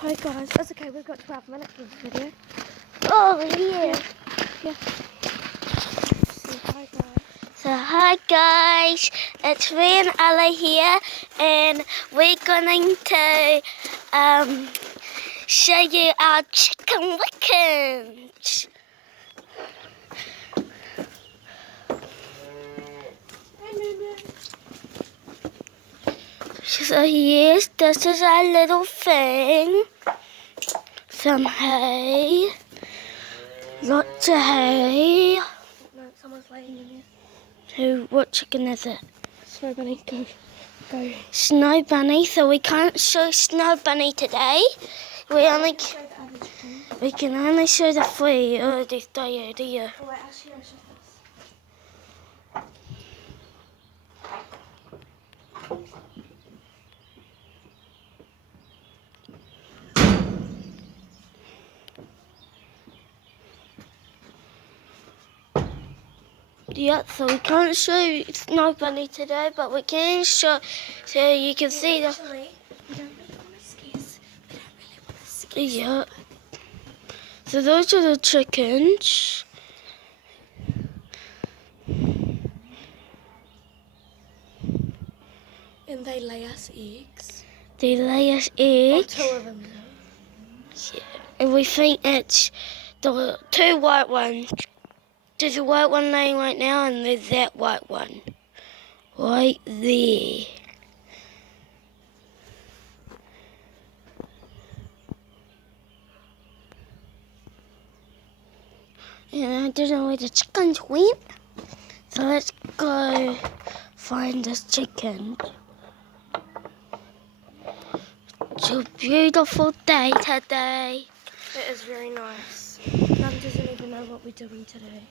Hi guys, that's okay, we've got 12 minutes for the video. Oh yeah. Yeah. So hi guys. So hi guys, it's me and Ella here, and we're going to show you our chicken wickens. So yes, this is our little thing. Some hay, lots of hay. No, someone's laying in What chicken is it? there. Snow bunny, go. Snow bunny. So we can't show Snow bunny today. We can only show the three. Oh, this day, dear. Oh wait, actually I'll show this. Yeah, so we can't show Snow bunny today, but we can show so you can see the. Actually, we don't really want to scare. Yeah. So those are the chickens. And they lay us eggs. They lay us Oh, eggs. 2 of them. Yeah. And we think it's the 2 white ones. There's a white one laying right now, and there's that white one right there. And I don't know where the chickens went. So let's go find this chicken. It's a beautiful day today. It is very nice. Mum doesn't even know what we're doing today.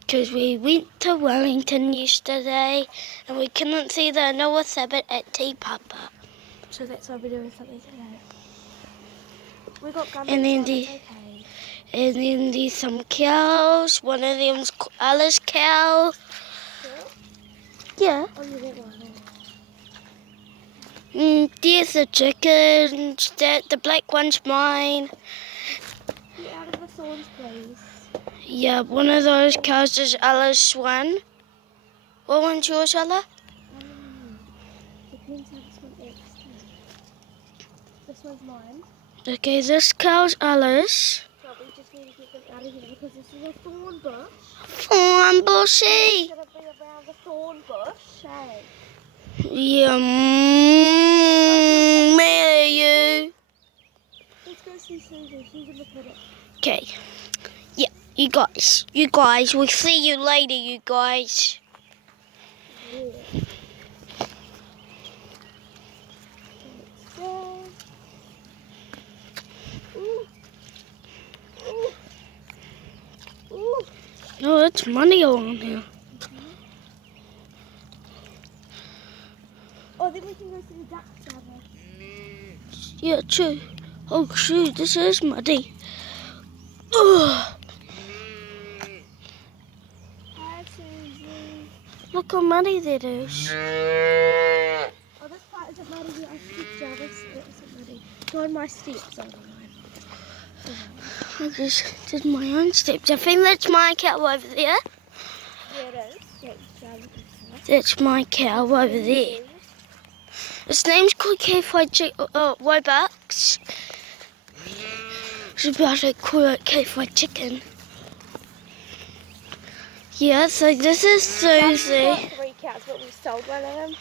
Because we went to Wellington yesterday and we couldn't see the Noah Sabbath at Te Papa. So that's why we're doing something today. We got gummies And then on, the- it's okay. And then there's some cows. One of them's Alice cow. Yeah. Oh, you went one. There's the chickens. The black one's mine. Get out of the thorns, please. Yeah, one of those cows is Ella's one. What one's yours, Ella? Depends how this one acts too. This one's mine. Okay, this cow's Alice. But we just need to get them out of here because this is a thorn bush. Fawn bushy. It's going to be around the thorn bush, hey? Yeah, you. Let's go see Susie. She's in the paddock. Okay. Yeah, you guys, we'll see you later, you guys. Yeah. Let's go. Ooh. Ooh. Ooh. Oh, it's money on here. Oh, then we can go see the ducks down there. Yeah, true. Oh, shoot, this is muddy. Ugh, Hi, Susie. look how muddy that is. Oh, this part isn't muddy. I stepped down. This isn't muddy. Go on my steps. I don't know. I just did my own steps. I think that's my cow over there. Yeah, it is. That's my cow over there. Its name's called White Bucks. Should about to call it K-Fried Chicken. Yeah, so this is Susie. We got 3 cows, but we sold one of them.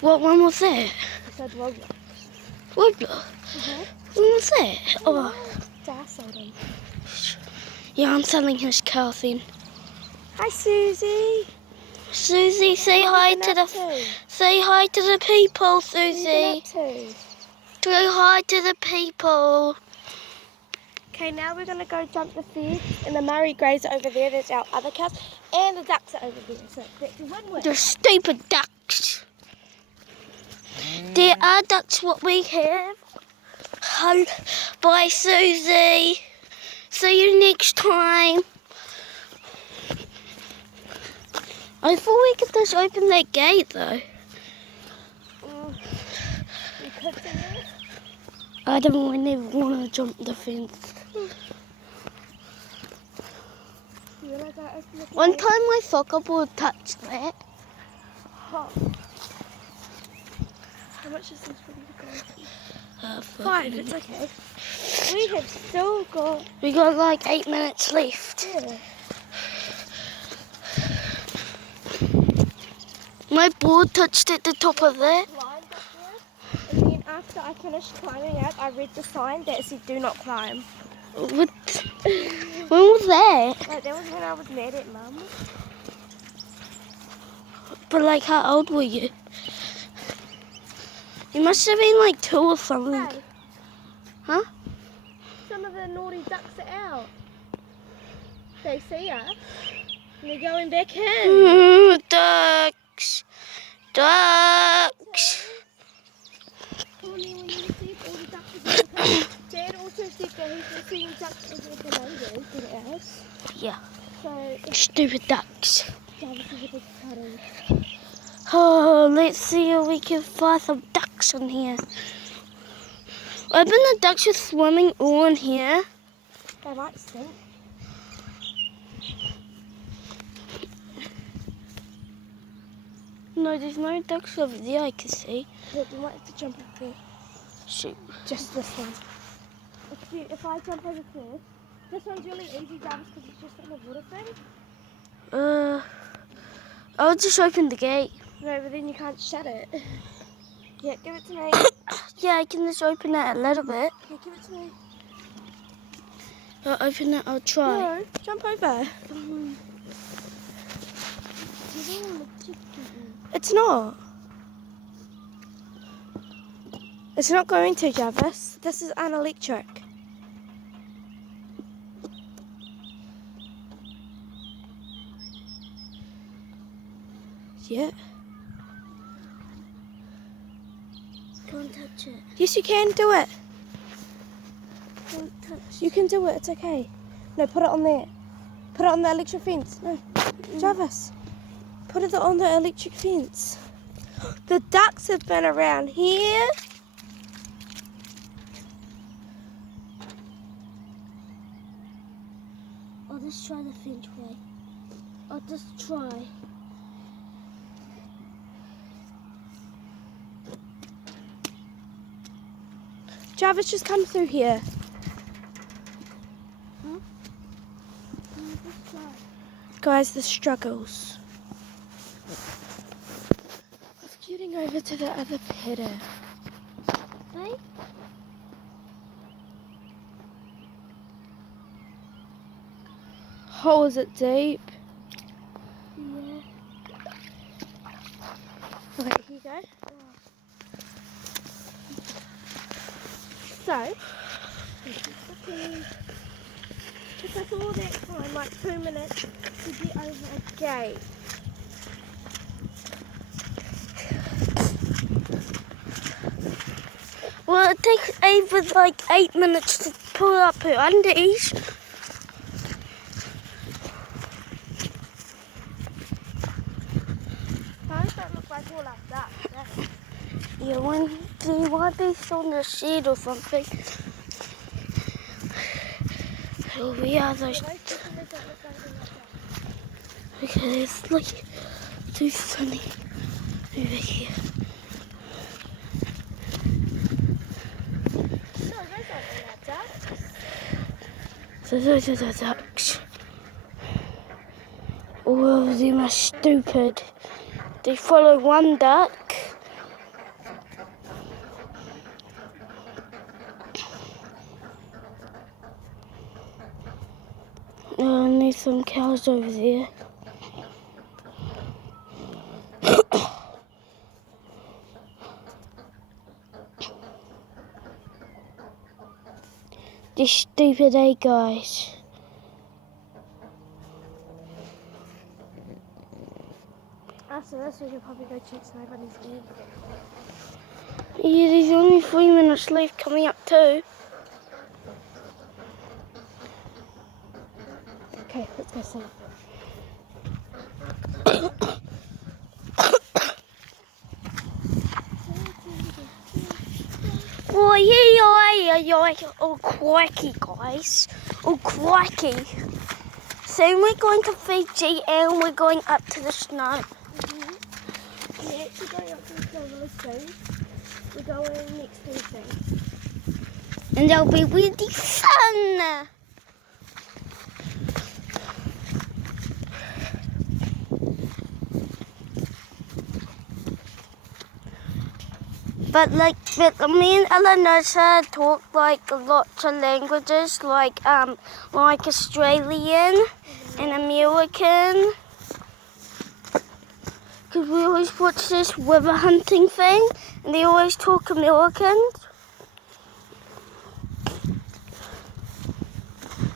What one was that? We sold Roblox. Roblox? What was that? Oh, Dad sold them. yeah, I'm selling his cow then. Hi, Susie. Susie, say hi to the people, Susie. Say hi to the people. Okay, now we're going to go jump the fence, and the Murray Greys are over there. There's our other cows, and the ducks are over there. So that's a win-win. The stupid ducks. There are ducks what we have. Bye, Susie. See you next time. I thought we could just open that gate though. We could do it. I don't really want to jump the fence. You realise I opened the One gate? time my soccer ball touched that. Oh. How much is this for you guys? 5, 5. it's okay. We have still got... We got like 8 minutes left. Yeah. My board touched at the top of that. Climbed up there, and then after I finished climbing up, I read the sign that said "Do not climb." What? When was that? Like that was when I was mad at Mum. But like, how old were you? You must have been like 2 or something. Hey, Huh? some of the naughty ducks are out. They see us, and they're going back in. Ducks. Ducks. Only when you see all the ducks are going. Dad also said that he's been seeing ducks over at the neighbours than ours. Yeah. So if Stupid ducks. Jarvis is a big cuddle. Oh, let's see if we can find some ducks in here. I bet the ducks are swimming all in here. They might stink. No, there's no ducks over there I can see. Look, we might have to jump up there. Shoot. Just this one. If I jump over first, this one's really easy, Jarvis, because it's just on the water thing. I'll just open the gate. No, but then you can't shut it. Yeah, give it to me. Yeah, I can just open it a little bit. Yeah, give it to me. I'll open it, I'll try. No, jump over. It's not. It's not going to, Jarvis. This is unelectric. Yeah. Can't touch it. Yes, you can do it. Can't touch You can do it. It's okay. No, put it on there. Put it on the electric fence. No, Jarvis. Put it on the electric fence. The ducks have been around here. I'll just try the Finch way. I'll just try. Jarvis, just come through here. Huh? I'll just try. Guys, the struggles of getting over to the other pedder. Hey? Oh, is it deep? Yeah. Okay, here you go. So, took us all that time, like 2 minutes, to get over a gate. Well, it takes Ava like 8 minutes to pull up her undies. Those don't look like all our ducks, do they? Yeah, when they might be on the shed or something. Oh, we are those. Those definitely don't look like all our ducks. Okay, it's like too sunny over here. No, those aren't all our ducks. So those are the ducks. All of them are stupid. They follow one duck. Oh, I need some cows over there. These stupid egg guys. After this, we could probably go check Snowbunny's egg. Yeah, there's only 3 minutes left coming up too. Okay, let's go see. Oi, we are like, oh crikey guys, oh crikey. Soon we're going to Fiji and we're going up to the snow. We're actually going up to the snow really soon. We're going next Thursday. And that'll be really fun. But me and Eleanor talk like lots of languages, like Australian and American. Because we always watch this river hunting thing, and they always talk American.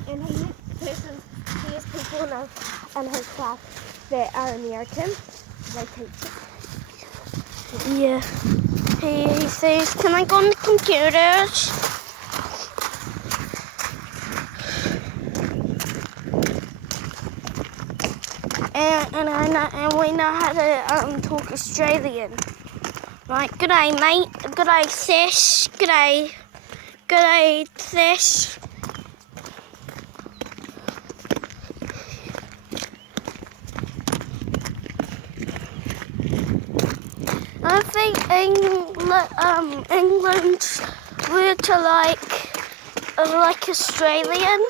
And he has people in his class that are American. They teach it. Yeah. He says, can I go on the computers? And we know how to talk Australian. Like, g'day mate, g'day sis, g'day sis. I think England's were to like Australian.